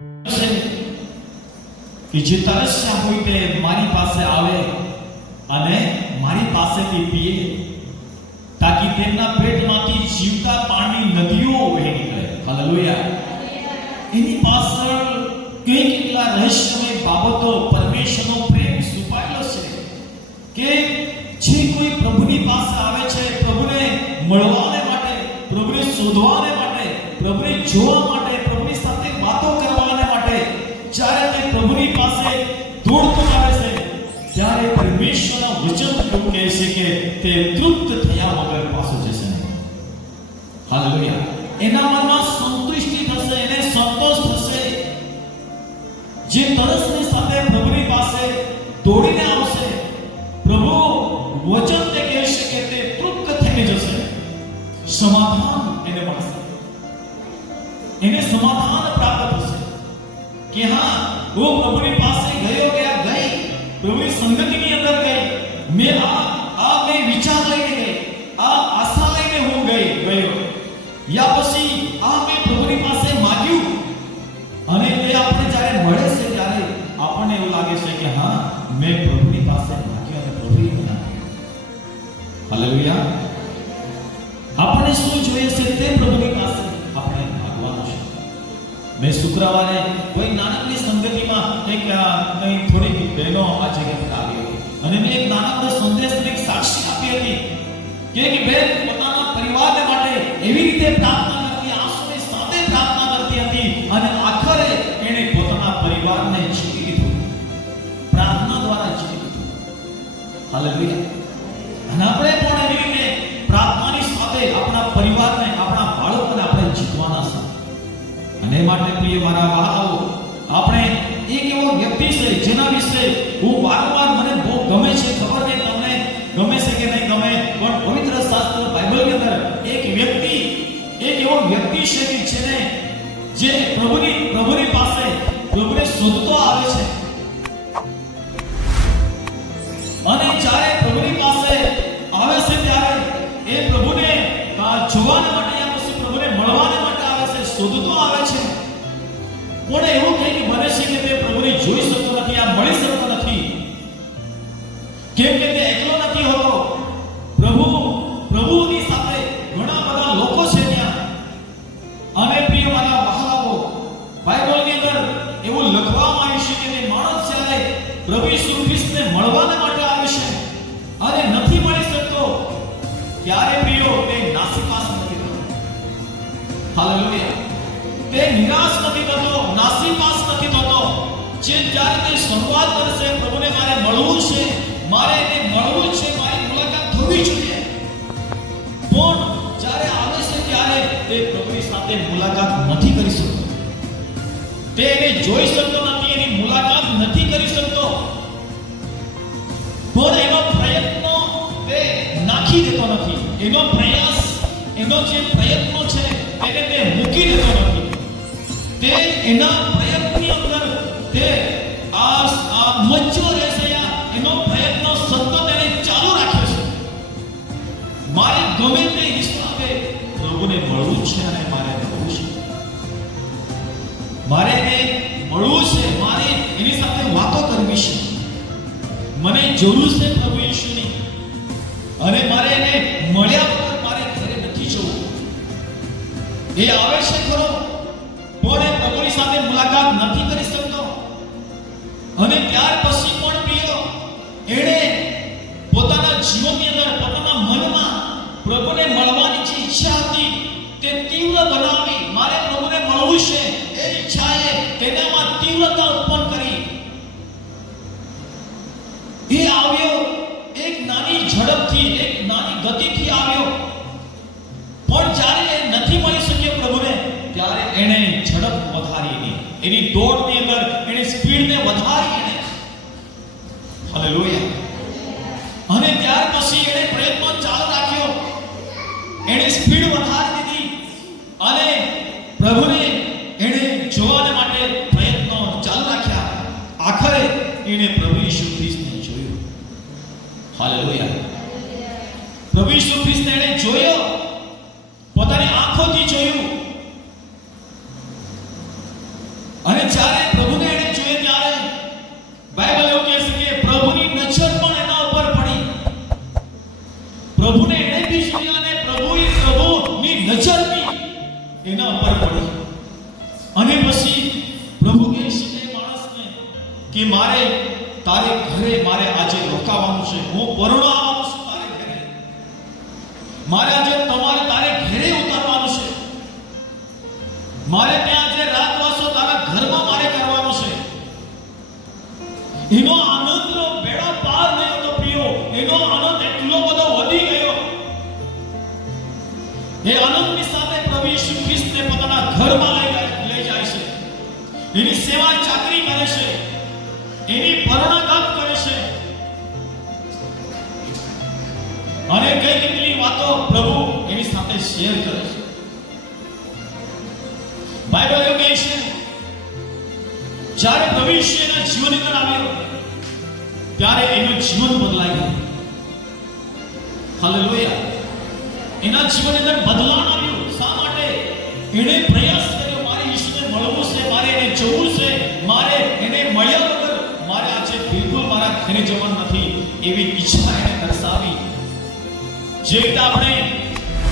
કે જે તરસ્યા હોય તે મારી પાસે આવે અને મારી પાસેથી પીએ, તાકી તેમના પેટમાંથી જીવતા પાણીની નદીઓ વહી નીકળે. હાલેલુયા. એની પાછળ કેટલા રહસ્યમય બાબતો, પરમેશ્વરનો પ્રેમ છુપાયેલો છે કે જે કોઈ પ્રભુની પાસે આવે છે, પ્રભુને મળવાને માટે, પ્રભુને શોધવાને માટે, પ્રભુને જોવા માટે, પ્રભુની સાથે વાતો કરવાને માટે જ્યારે તે પ્રભુની પાસે દોડતો આવે છે, ત્યારે પરમેશ્વરના વચન એવું કહે છે કે તે તૃપ્ત થયા વગર પાછો જશે નહીં. હાલેલુયા. એના મનમાં સંતુષ્ટિ થશે, એને સંતોષ થશે. જે તરસની સાથે પ્રભુની પાસે દોડીને આવશે, પ્રભુ વચન તે કહેશે કે તે તૃપ્ત થઈને જશે. સમાધાન એને મળશે, એને સમાધાન પ્રાપ્ત થશે કે હા, હું પ્રભુની પાસે ગયો કે ગઈ, પ્રભુની સંગતિની અંદર ગઈ, મેં મેં વિચાર લઈને ગઈ, આ આશા લઈને હું ગયો, યા પછી મેં પ્રભુની પાસે માંગ્યું, અને તે આપણે જ્યારે મળે છે ત્યારે આપણને એવું લાગે છે કે હા, મેં પ્રભુની પાસે માંગ્યું અને પ્રભુએ મને આપ્યું. હાલેલુયા. આપણે શું જોઈએ છે તે પ્રભુની પાસે આપણે માંગવાનું છે. મેં શુક્રવારે કોઈ નાનકડી સંગતિમાં કંઈ થોડી બહેનો આ જગ્યા પર આવી હતી, અને મેં એક નાનકડો સંદેશ, એક સાક્ષી આપી હતી કે બેન પોતાના પરિવારને માટે એવી રીતે પ્રાર્થના કરતી, આંસુની સાથે પ્રાર્થના કરતી હતી, અને આખરે એણે પોતાના પરિવારને જીવી લીધું, પ્રાર્થના દ્વારા જીવી લીધું. હાલેલુયા. અને આપણે પણ એવી રીતે પ્રાર્થનાની સાથે આપણા પરિવારને, આપણા બાળકોને આપણે જીતવાના છે. અને માટે પ્રિય મારા વહાલાઓ, આપણે એક એવો વ્યક્તિ છે જેના વિશે હું વારંવાર, મને બહુ ગમે છે, ખબર નહીં તમને ગમે છે કે નહીં ગમે, પણ પવિત્ર શાસ્ત્ર બાઇબલની અંદર એક એવો વ્યક્તિ છે કે જે પ્રભુની પાસે પ્રભુને શોધતો આવે છે, અને જ્યારે પ્રભુની પાસે આવે છે ત્યારે એ પ્રભુને જોવાને માટે, યા પછી પ્રભુને મળવાને માટે આવે છે, શોધતો આવે છે. પણ એવું કંઈક બને છે કે તે પ્રભુને જોઈ શકતો નથી, આ મળી શકતો નથી, કેમ કે તે એકલો નથી હોતો. પ્રભુની સાથે ઘણા બધા લોકો છે ત્યાં. અને પ્રિય મારા વહાલાઓ, બાઇબલની અંદર એવું લખવામાં આવ્યું છે કે તે માણસ જ્યારે પ્રભુ ઈસુ ખ્રિસ્તને મળવાને માટે આવે છે અને નથી મળી શકતો, ત્યારે પ્રિયો તે નાસીપાસ નથી થતો. હાલેલુયા. તે નિરાશ નથી થતો, નાસીપાસ નથી થતો. જ્યારે તે સંવાદ કરશે, પ્રભુને મારે મળવું છે, મારે એને મળવું છે, મારી મુલાકાત થવી જોઈએ, પણ જ્યારે આવે છે ત્યારે તે પ્રભુની સાથે મુલાકાત નથી કરી શકતો, તે એને જોઈ શકતો નથી, એની મુલાકાત નથી કરી શકતો, પણ એનો પ્રયત્ન તે નાખી દેતો નથી. એનો પ્રયાસ, એનો જે પ્રયત્નો છે તેને તે મૂકી દેતો નથી. તે એના પ્રયત્નની અંદર તે મચ્ચો રહેશે, એનો પ્રયત્ન સતત એને ચાલુ રાખે છે. મારે ગમે તે હિસાબે પ્રભુને મળવું છે, અને મારે મળવું છે, મારે એને મળવું છે, મારે એની સાથે વાતો કરવી છે, મને જરૂર છે પ્રભુ ઈસુની, અને મારે એને મળ્યા વગર મારે ઘરે નથી જવું. એ આવે છે ખરો, પણ એ પ્રભુની સાથે મુલાકાત નથી કરી શકતો. અને ત્યાર પછી પણ પ્રિય, એણે પોતાના જીવનની અંદર, પોતાના મનમાં પ્રભુને મળવાની જે ઈચ્છા હતી તે તીવ્ર બનાવી. મારે પ્રભુને મળવું છે, એ ઈચ્છાએ તેનામાં તીવ્રતા ઉત્પન્ન કરી. એ આવ્યો એક નાની ઝડપથી, એક નાની ગતિથી આવ્યો, પણ જ્યારે એ નથી મળી શક્યો પ્રભુને, ત્યારે એણે ઝડપ વધારી, એની દોડની અંદર એણે સ્પીડને વધારી. હાલેલુયા. અને ત્યાર પછી એણે પ્રયત્ન ચાલુ રાખ્યો, એણે સ્પીડ વધારી દીધી, અને પ્રભુને એણે જોવાને માટે પ્રયત્નો ચાલુ રાખ્યા. આખરે એણે પ્રભુ ઈસુ ખ્રિસ્તને જોયો. હાલેલુયા. પ્રભુ ઈસુ ખ્રિસ્તને એણે જોયો, પોતાની આંખોથી જોયું, અને કે મારે તારે ઘરે મારે આજે રોકાવાનું છે, હું પરણો આવવાનું છું તારે ઘરે, મારે આજે તારે ઘરે ઉતરવાનું છે, મારે ત્યાં આજે રાતવાસો તારા ઘરમાં મારે કરવાનો છે. એનો આનંદનો બેડો પાર નહીં હતો પ્રિયો, એનો આનંદ એટલો બધો વધી ગયો. એ આનંદની સાથે પ્રભુ ઈસુ ખ્રિસ્તને પોતાના ઘરમાં લઈ જાય છે, એની સેવા ચાકરી કરે છે, એની પરણાગાત કરે છે, અને કઈ કેટલી વાતો પ્રભુ એની સાથે શેર કરે છે. બાઇબલ એવું કહે છે જ્યારે પ્રભુ ઈસુ એના જીવનની અંદર આવ્યો ત્યારે એનું જીવન બદલાઈ ગયું. હાલેલુયા. એના જીવનની અંદર બદલાવ આવ્યું. શા માટે? એણે પ્રયાસ કર્યો, મારે ઈસુને મળવું છે, મારે એને જોવું છે, મારે એને મળ્યા વગર મારે આજે બિલકુલ મારા ઘરે જવાનું નથી, એવી ઈચ્છા એને દર્શાવી. જે રીતે આપણે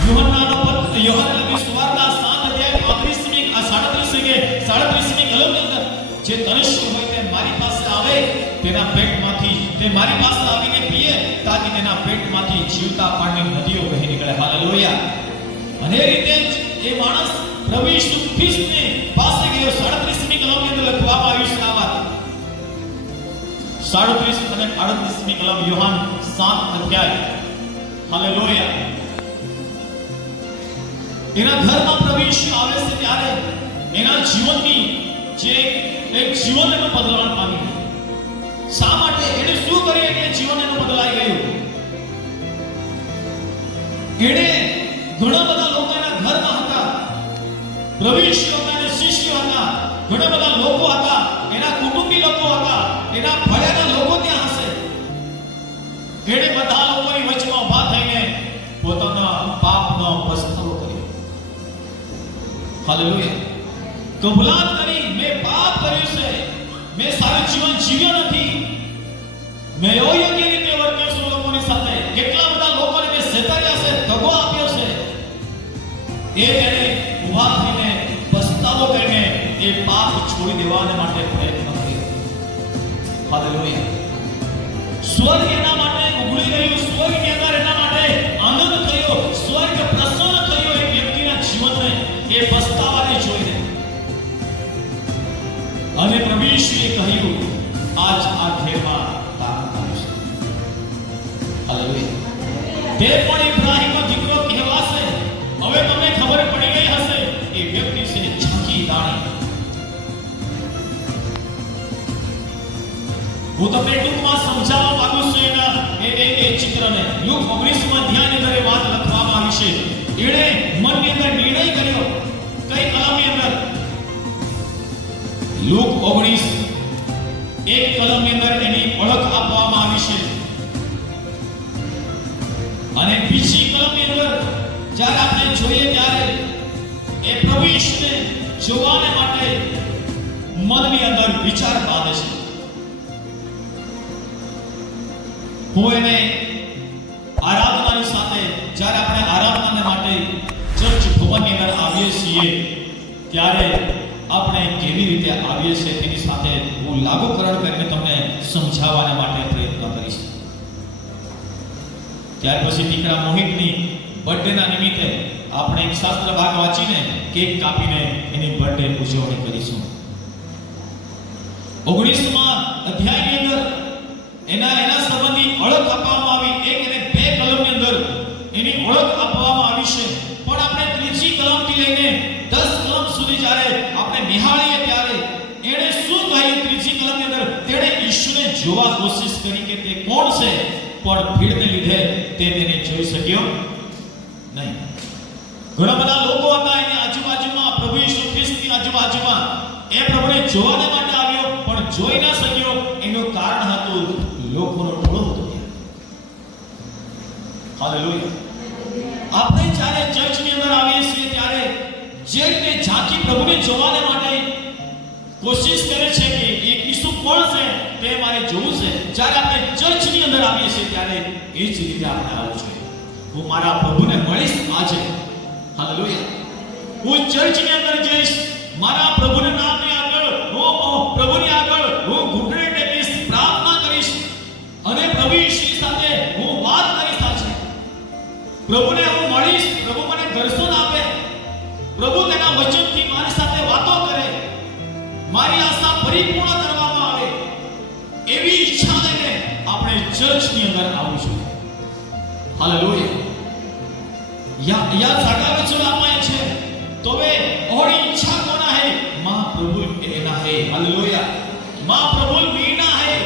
યોહાનનો પત્ર, યોહાન લખી સુવાર્તા 7 અધ્યાય 35મી 37મી કલમની અંદર જે તરસ્યું હોય તે મારી પાસે આવે, તેના પેટમાંથી તે મારી પાસે આવીને પીએ, તાકી તેના પેટમાંથી જીવતા પાણીની નદીઓ વહી નીકળે. હાલેલુયા. અને એ રીતે જ એ માણસ પ્રભુ ઈસુ ખ્રિસ્તને પાસે ગયો. 37મી કલમની અંદર લખવામાં આવ્યું છે આ વાત. 37 અને 38મી કલમ યોહાન 7 અધ્યાય. હાલેલુયા. એના ઘરમાં પ્રભુ ઈસુ આવે છે ત્યારે એના જીવનની જે એક જીવન એનું બદલાણ પામી ગયું. શા માટે? એણે શું કર્યું એટલે જીવન એનું બદલાઈ ગયું? એણે ઘણા બધા લોકો એના ઘરમાં હતા, પ્રભુ ઈસુ હતા, એના શિષ્યો હતા, ઘણા બધા લોકો હતા, એના કુટુંબી લોકો હતા, એના ભળેલા લોકો ત્યાં હશે. એણે બધા લોકોની વચમાં ઊભા થઈને પોતાના પાપનો પસ્તાવો કર્યો. હાલેલુયા. કબૂલાત કરી, મેં પાપ કર્યું છે, મેં સારું જીવન જીવ્યો નથી, મેં અયોગ્ય રીતે વર્ત્યો છું લોકોની સાથે, કેટલા બધા લોકોને મેં છેતર્યા છે, દગો આપ્યો છે. એ તેને ઊભા થઈને પસ્તાવો કરીને એ પાપ છોડી દેવાને માટે પ્રયત્ન કર્યો. હાલેલુયા. સ્વર્ગ એના માટે ઉઘડી રહ્યું, સ્વર્ગની અંદર એના માટે આનંદ થયો, સ્વર્ગ પ્રસન્ન થયો એક વ્યક્તિના જીવનને એ પસ્તાવાને જોઈને. અને પ્રભુ ઈસુએ કહ્યું, આજ આ ઘેરમાં તારું નામ છે. હાલેલુયા. તે પણ ઇબ્રાહીમનો દીકરો કહેવાશે. હવે તમને ખબર પડી ગઈ હશે એ વ્યક્તિ છે ઝાંકી દાણી. હું તમને ટૂંકમાં સમજાવવા માંગુ છું એના એ ચિત્રને. લુક 19 અધ્યાયની અંદર એ વાત લખવામાં આવી છે. એણે મનની અંદર નિર્ણય કર્યો. કઈ કલમની અંદર? લુક 19 એક કલમની અંદર એની ઓળખ આપવામાં આવી છે. અને બીજી કલમની અંદર જ્યારે આપણે જોઈએ ત્યારે એ પ્રભુ ઈસુને જોવાને માટે મનની અંદર વિચાર બાંધે છે. હું એને આરાધનાની સાથે જ્યારે આપણે આરાધનાને માટે ચર્ચ ભવનની અંદર આવીએ છીએ ત્યારે આપણે કેવી રીતે આવીએ છીએ તેની સાથે હું લાગુકરણ કરીને તમને સમજાવવાને માટે પ્રયત્ન કરીશ. ત્યાર પછી દીકરા મોહિતની બર્થડેના નિમિત્તે આપણે એક શાસ્ત્ર ભાગ વાંચીને કેક કાપીને એની બર્થડે ઉજવણી કરીશું. 19મા અધ્યાયની અંદર એના સંબંધી ઓળખ આપવામાં આવી. એક અને 2 કલમની અંદર એની ઓળખ આપવામાં આવી છે. પણ આપણે ત્રીજી કલમથી લઈને 10 કલમ સુધી જ્યારે આપણે નિહાળીએ ત્યારે એણે શું કહ્યું? ત્રીજી કલમની અંદર તેણે ઈસુને જોવા કોશિશ કરી કે તે કોણ છે, પણ ભીડને લીધે તે તેને જોઈ શક્યો નહીં. ઘણા બધા લોકો હતા એની આજુબાજુમાં, પ્રભુ ઈસુ ખ્રિસ્તની આજુબાજુમાં. એ પ્રભુને જોવાને માટે આવ્યો પણ જોઈ ના શક્યો. એનું કારણ હતું લોકોનો ટોળો હતો. હાલેલુયા. આપણે જ્યારે ચર્ચની અંદર આવીએ છીએ ત્યારે જે રીતે ઝાંકી પ્રભુને જોવાને માટે કોશિશ કરે છે કે એ ઈસુ કોણ છે તે મારે જોવું છે, જ્યારે આપણે ચર્ચની અંદર આવીએ છીએ ત્યારે એ જ રીતે આપણે આવવું જોઈએ. હું મારા પ્રભુને મળીશ આજે. હાલેલુયા. હું ચર્ચની અંદર જઈશ, મારા પ્રભુના નામની આગળ હું પ્રભુની આગળ હું ઘૂંટણે મારી આશા પરિપૂર્ણ કરવામાં આવે એવી ઈચ્છા લઈને આપણે ચર્ચની અંદર આવવું જોઈએ. હાલેલુયા. या जागा वचन आपाय छे तो वे और इच्छा कोना है मां प्रभु एना है. हालेलुया. मां प्रभु वीणा है,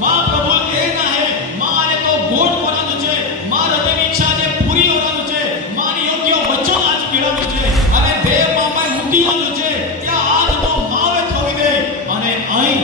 मां प्रभु एना है. मां ने तो गोड कोना छे, मां हृदयની ઈચ્છા જે પૂરી હોવાનું છે, માની યોગ્ય વચન આજ પીડાનું છે અને દેવ મામાએ ઉઠી આવ્યું છે ત્યાં આજ તો માવે થોડી દે અને અહીં